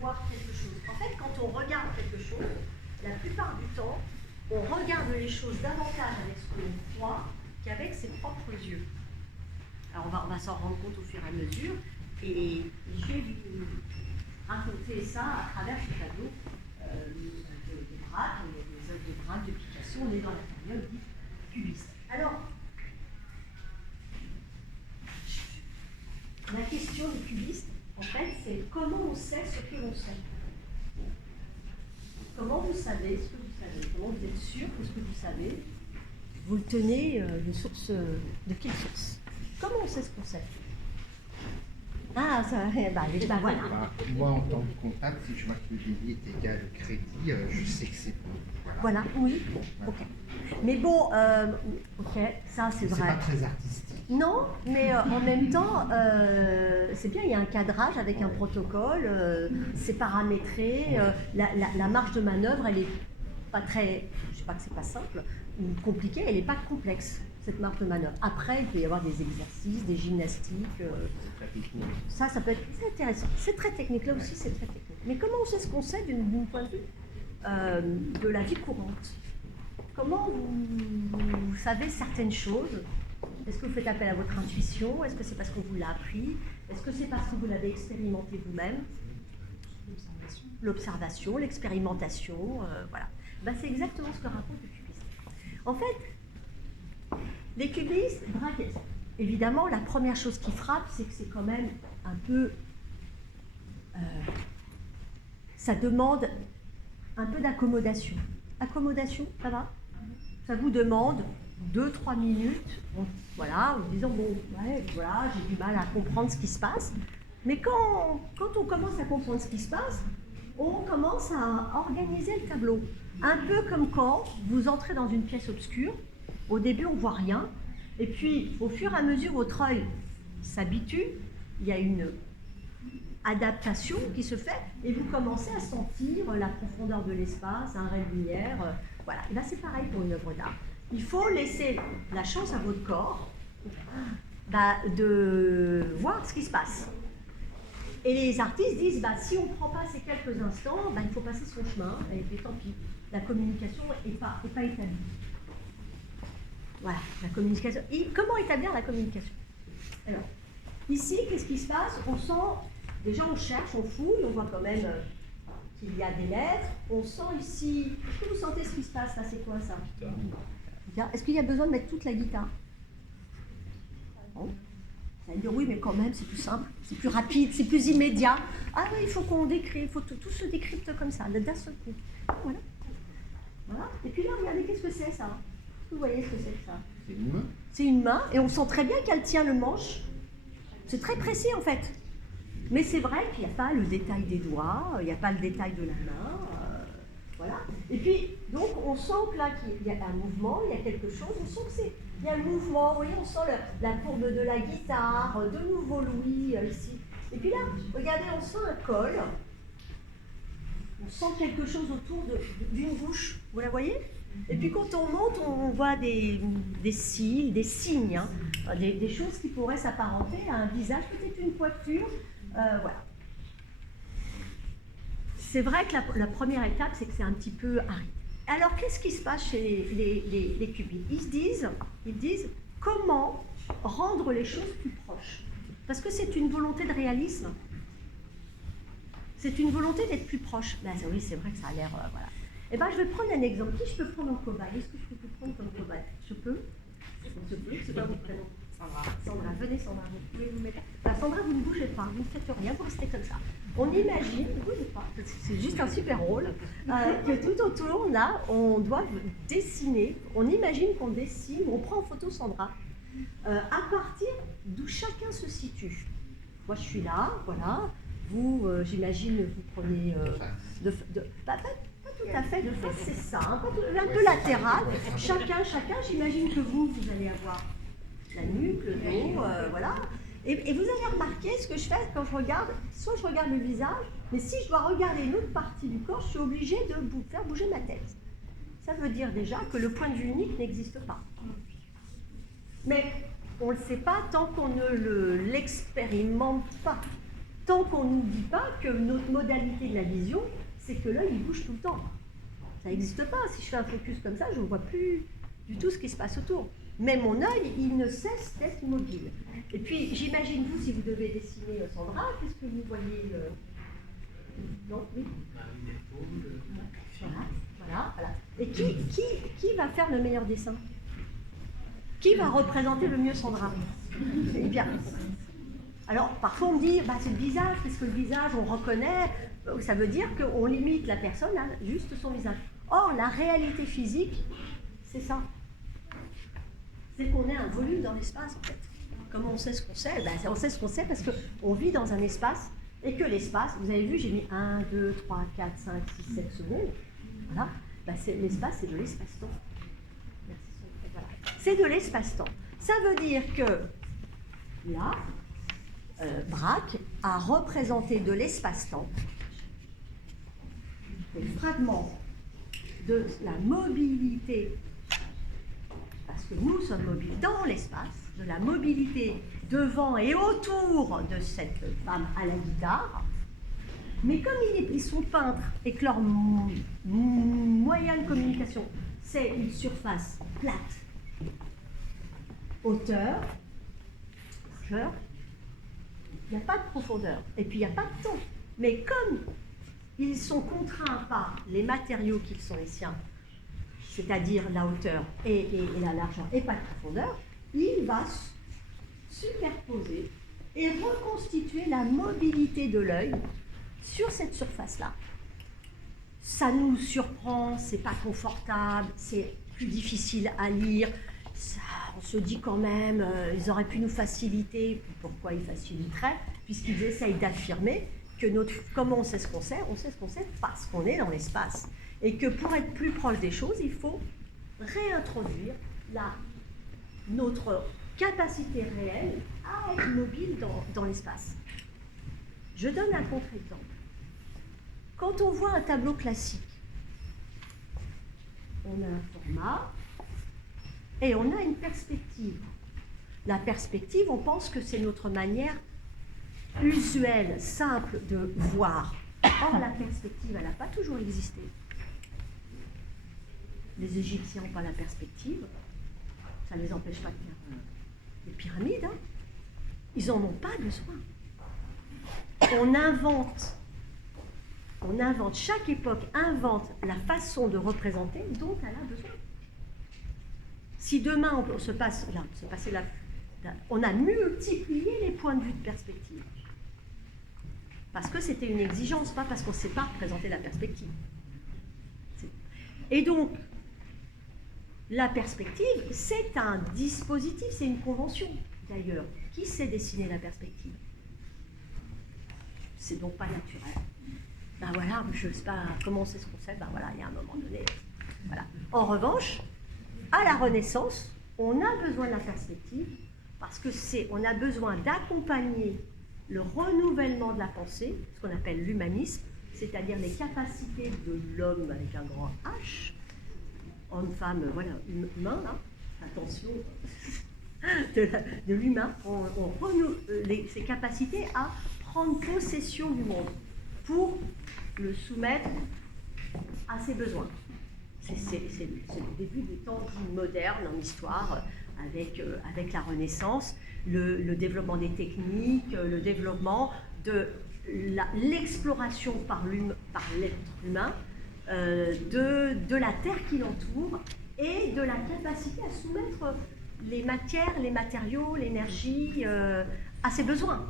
voir quelque chose. En fait, quand on regarde quelque chose, la plupart du temps, on regarde les choses davantage avec ce que l'on voit qu'avec ses propres yeux. Alors on va s'en rendre compte au fur et à mesure, et je vais vous raconter ça à travers ce tableau de Braque, des œuvres de Braque, de Picasso. On est dans la période dite cubiste. Alors, la question des cubistes, en fait, c'est comment on sait ce que l'on sait. Comment vous savez ce que vous savez? Comment vous êtes sûr de ce que vous savez? Vous le tenez de source, de quelle source? Comment on sait ce qu'on sait? Ah, ça, voilà. Moi, en tant que comptable, si je vois que le débit est égal au crédit, je sais que c'est bon. Voilà, oui, ok. Mais bon, ok, ça c'est vrai. C'est pas très artistique. Non, mais en même temps, c'est bien, il y a un cadrage avec un protocole, c'est paramétré, la marge de manœuvre, elle est pas très, je ne sais pas que c'est pas simple, ou compliquée, elle n'est pas complexe, cette marge de manœuvre. Après, il peut y avoir des exercices, des gymnastiques, ça peut être très intéressant. C'est très technique, là aussi c'est très technique. Mais comment on sait ce qu'on sait d'un point de vue de la vie courante? Comment vous savez certaines choses? Est-ce que vous faites appel à votre intuition? Est-ce que c'est parce qu'on vous l'a appris? Est-ce que c'est parce que vous l'avez expérimenté vous-même? L'observation, l'expérimentation, voilà. Ben, c'est exactement ce que raconte le cubiste. En fait, les cubistes, évidemment, la première chose qui frappe, c'est que c'est quand même un peu... ça demande un peu d'accommodation. Accommodation, ça va? Ça vous demande 2-3 minutes, voilà, en disant, bon, ouais, voilà, j'ai du mal à comprendre ce qui se passe. Mais quand on commence à comprendre ce qui se passe, on commence à organiser le tableau. Un peu comme quand vous entrez dans une pièce obscure, au début on ne voit rien, et puis au fur et à mesure votre œil s'habitue, il y a une adaptation qui se fait, et vous commencez à sentir la profondeur de l'espace, un ray de lumière, voilà. Et là c'est pareil pour une œuvre d'art. Il faut laisser la chance à votre corps de voir ce qui se passe. Et les artistes disent, si on ne prend pas ces quelques instants, il faut passer son chemin, et puis tant pis, la communication n'est pas établie. Voilà, la communication. Comment établir la communication? Alors, ici, qu'est-ce qui se passe? On sent, déjà on cherche, on fouille, on voit quand même qu'il y a des lettres, on sent ici, est-ce que vous sentez ce qui se passe là? C'est quoi ça? Est-ce qu'il y a besoin de mettre toute la guitare? Non. Vous allez dire oui, mais quand même, c'est plus simple, c'est plus rapide, c'est plus immédiat. Ah oui, il faut qu'on décrypte, il faut tout se décrypte comme ça, d'un seul coup. Voilà. Voilà. Et puis là, regardez, qu'est-ce que c'est ça? Vous voyez ce que c'est que ça? C'est une main. C'est une main, et on sent très bien qu'elle tient le manche. C'est très précis en fait. Mais c'est vrai qu'il n'y a pas le détail des doigts, il n'y a pas le détail de la main. Voilà. Et puis, donc, on sent que là, qu'il y a un mouvement, il y a quelque chose, on sent que il y a un mouvement, vous voyez, on sent la courbe de la guitare, de nouveau Louis, ici. Et puis là, regardez, on sent un col, on sent quelque chose autour d'une bouche, vous la voyez? Et puis quand on monte, on voit des cils, des signes, hein, des choses qui pourraient s'apparenter à un visage, peut-être une coiffure, voilà. C'est vrai que la première étape, c'est que c'est un petit peu aride. Alors, qu'est-ce qui se passe chez les cubistes? Ils disent comment rendre les choses plus proches. Parce que c'est une volonté de réalisme. C'est une volonté d'être plus proche. Oui, c'est vrai que ça a l'air... voilà. Eh bien, je vais prendre un exemple. Qui je peux prendre en cobaye? Est-ce que je peux prendre comme cobaye? Je peux? Je peux. C'est pas votre prénom? Sandra, venez Sandra, vous pouvez vous mettre. Sandra, vous ne bougez pas, vous ne faites rien, vous restez comme ça. On imagine, ne bougez pas, c'est juste un super rôle, que tout autour, là, on doit dessiner, on imagine qu'on dessine, on prend en photo Sandra, à partir d'où chacun se situe. Moi, je suis là, voilà, vous, j'imagine, vous prenez... pas tout à fait de face, c'est ça, hein, un peu latéral, chacun, j'imagine que vous allez avoir... la nuque, le dos, voilà. Et vous allez remarquer ce que je fais quand je regarde, soit je regarde le visage, mais si je dois regarder une autre partie du corps, je suis obligée de faire bouger ma tête. Ça veut dire déjà que le point de vue unique n'existe pas. Mais on ne le sait pas tant qu'on ne l'expérimente pas. Tant qu'on ne nous dit pas que notre modalité de la vision, c'est que l'œil il bouge tout le temps. Ça n'existe pas. Si je fais un focus comme ça, je ne vois plus du tout ce qui se passe autour. Mais mon œil, il ne cesse d'être mobile. Et puis, j'imagine, vous, si vous devez dessiner Sandra, qu'est-ce que vous voyez Non, oui. Voilà. Et qui va faire le meilleur dessin? Qui va représenter le mieux Sandra? Eh bien, alors, parfois on me dit, c'est le visage, parce que le visage, on reconnaît, ça veut dire qu'on limite la personne à juste son visage. Or, la réalité physique, c'est ça. C'est qu'on ait un volume dans l'espace, en fait. Comment on sait ce qu'on sait? On sait ce qu'on sait parce qu'on vit dans un espace, et que l'espace, vous avez vu, j'ai mis 1, 2, 3, 4, 5, 6, 7 secondes. Voilà. L'espace, c'est de l'espace-temps. Voilà. C'est de l'espace-temps. Ça veut dire que, là, Braque a représenté de l'espace-temps des fragments de la mobilité, parce que nous sommes mobiles dans l'espace, de la mobilité devant et autour de cette femme à la guitare. Mais comme ils sont peintres et que leur moyen de communication, c'est une surface plate, hauteur, largeur, il n'y a pas de profondeur, et puis il n'y a pas de temps. Mais comme ils sont contraints par les matériaux qui sont les siens, c'est-à-dire la hauteur et la largeur et pas de profondeur, il va superposer et reconstituer la mobilité de l'œil sur cette surface-là. Ça nous surprend, c'est pas confortable, c'est plus difficile à lire. Ça, on se dit quand même, ils auraient pu nous faciliter. Pourquoi ils faciliteraient? Puisqu'ils essayent d'affirmer que comment on sait ce qu'on sait? On sait ce qu'on sait parce qu'on est dans l'espace. Et que pour être plus proche des choses, il faut réintroduire notre capacité réelle à être mobile dans l'espace. Je donne un contre-exemple. Quand on voit un tableau classique, on a un format et on a une perspective. La perspective, on pense que c'est notre manière usuelle, simple de voir. Or, la perspective, elle n'a pas toujours existé. Les Égyptiens n'ont pas la perspective. Ça ne les empêche pas de faire des pyramides. Hein. Ils n'en ont pas besoin. On invente, chaque époque invente la façon de représenter dont elle a besoin. Si demain on a multiplié les points de vue de perspective. Parce que c'était une exigence, pas parce qu'on ne sait pas représenter la perspective. Et donc, la perspective, c'est un dispositif, c'est une convention, d'ailleurs. Qui sait dessiner la perspective? C'est donc pas naturel. Ben voilà, je ne sais pas comment c'est ce qu'on sait, ben voilà, il y a un moment donné. Voilà. En revanche, à la Renaissance, on a besoin de la perspective parce que on a besoin d'accompagner le renouvellement de la pensée, ce qu'on appelle l'humanisme, c'est-à-dire les capacités de l'homme avec un grand H, homme, femme, voilà, humain, hein, attention, de l'humain, on renouvelle ces capacités à prendre possession du monde pour le soumettre à ses besoins. C'est le début des temps dits modernes en histoire, avec la Renaissance, le développement des techniques, le développement de l'exploration par l'être humain de la Terre qui l'entoure et de la capacité à soumettre les matières, les matériaux, l'énergie à ses besoins.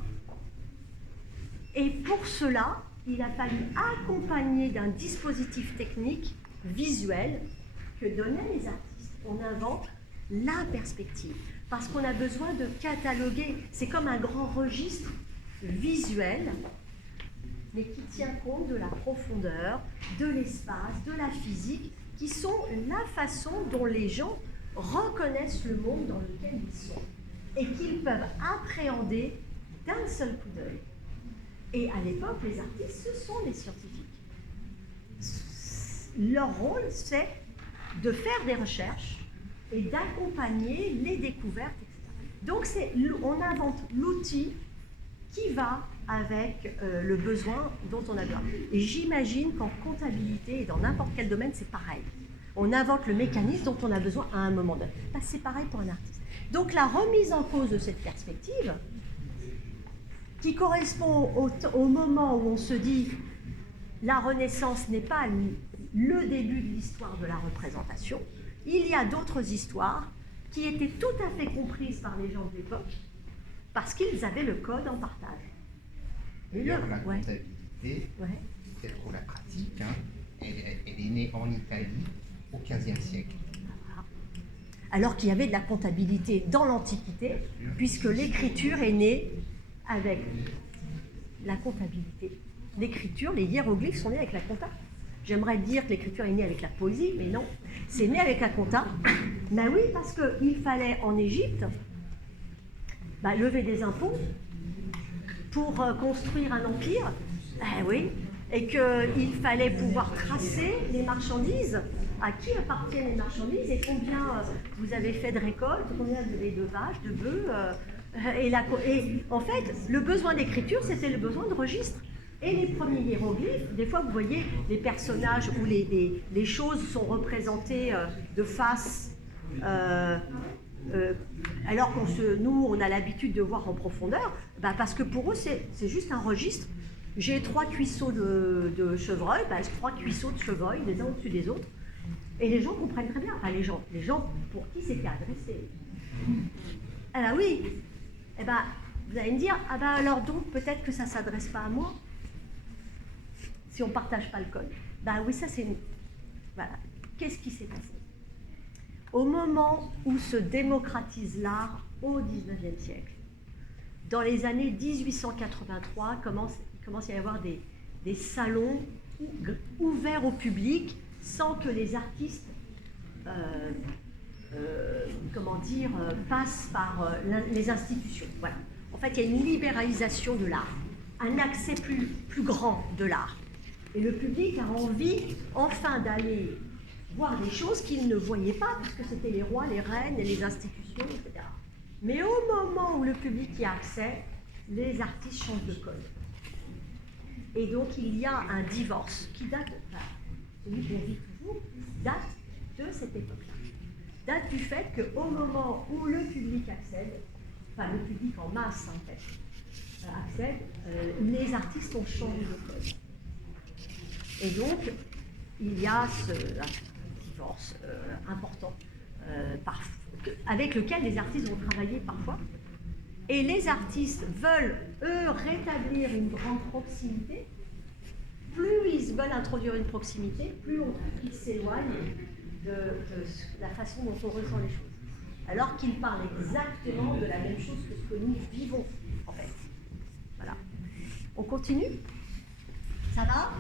Et pour cela, il a fallu accompagner d'un dispositif technique visuel que donnaient les artistes. On invente la perspective, parce qu'on a besoin de cataloguer. C'est comme un grand registre visuel, mais qui tient compte de la profondeur, de l'espace, de la physique, qui sont la façon dont les gens reconnaissent le monde dans lequel ils sont, et qu'ils peuvent appréhender d'un seul coup d'œil. Et à l'époque, les artistes, ce sont les scientifiques. Leur rôle, c'est de faire des recherches et d'accompagner les découvertes, etc. Donc, on invente l'outil qui va avec le besoin dont on a besoin. Et j'imagine qu'en comptabilité et dans n'importe quel domaine, c'est pareil. On invente le mécanisme dont on a besoin à un moment donné. Ben, c'est pareil pour un artiste. Donc la remise en cause de cette perspective, qui correspond au moment où on se dit la Renaissance n'est pas le début de l'histoire de la représentation, il y a d'autres histoires qui étaient tout à fait comprises par les gens de l'époque parce qu'ils avaient le code en partage. D'ailleurs, la comptabilité, telle qu'on la pratique, hein, elle est née en Italie au XVe siècle. Alors qu'il y avait de la comptabilité dans l'Antiquité, puisque l'écriture est née avec la comptabilité. L'écriture, les hiéroglyphes sont nés avec la compta. J'aimerais dire que l'écriture est née avec la poésie, mais non, c'est né avec la compta. Ben oui, parce qu'il fallait en Égypte lever des impôts pour construire un empire. Ben oui, et qu'il fallait pouvoir tracer les marchandises, à qui appartiennent les marchandises et combien vous avez fait de récoltes, combien vous avez de vaches, de bœufs. Et en fait, le besoin d'écriture, c'était le besoin de registre. Et les premiers hiéroglyphes, des fois vous voyez les personnages où les choses sont représentées de face, alors nous on a l'habitude de voir en profondeur, parce que pour eux c'est juste un registre. J'ai 3 cuisseaux de chevreuil, 3 cuisseaux de chevreuil, les uns au-dessus des autres. Et les gens comprennent très bien, enfin les gens pour qui c'était adressé. Ah ben oui, vous allez me dire, alors donc peut-être que ça ne s'adresse pas à moi, si on ne partage pas le code. Oui, ça c'est nous. Voilà. Qu'est-ce qui s'est passé? Au moment où se démocratise l'art au XIXe siècle, dans les années 1883, il commence à y avoir des salons ouverts au public sans que les artistes passent par les institutions. Voilà. En fait, il y a une libéralisation de l'art, un accès plus grand de l'art. Et le public a envie, enfin, d'aller voir des choses qu'il ne voyait pas, parce que c'était les rois, les reines, et les institutions, etc. Mais au moment où le public y a accès, les artistes changent de code. Et donc, il y a un divorce qui date, celui qu'on vit toujours, date de cette époque-là. Date du fait qu'au moment où le public accède, enfin le public en masse en fait, accède, les artistes ont changé de code. Et donc, il y a ce divorce important avec lequel les artistes vont travailler parfois. Et les artistes veulent, eux, rétablir une grande proximité. Plus ils veulent introduire une proximité, plus on trouve qu'ils s'éloignent de la façon dont on ressent les choses. Alors qu'ils parlent exactement de la même chose que ce que nous vivons, en fait. Voilà. On continue? Ça va?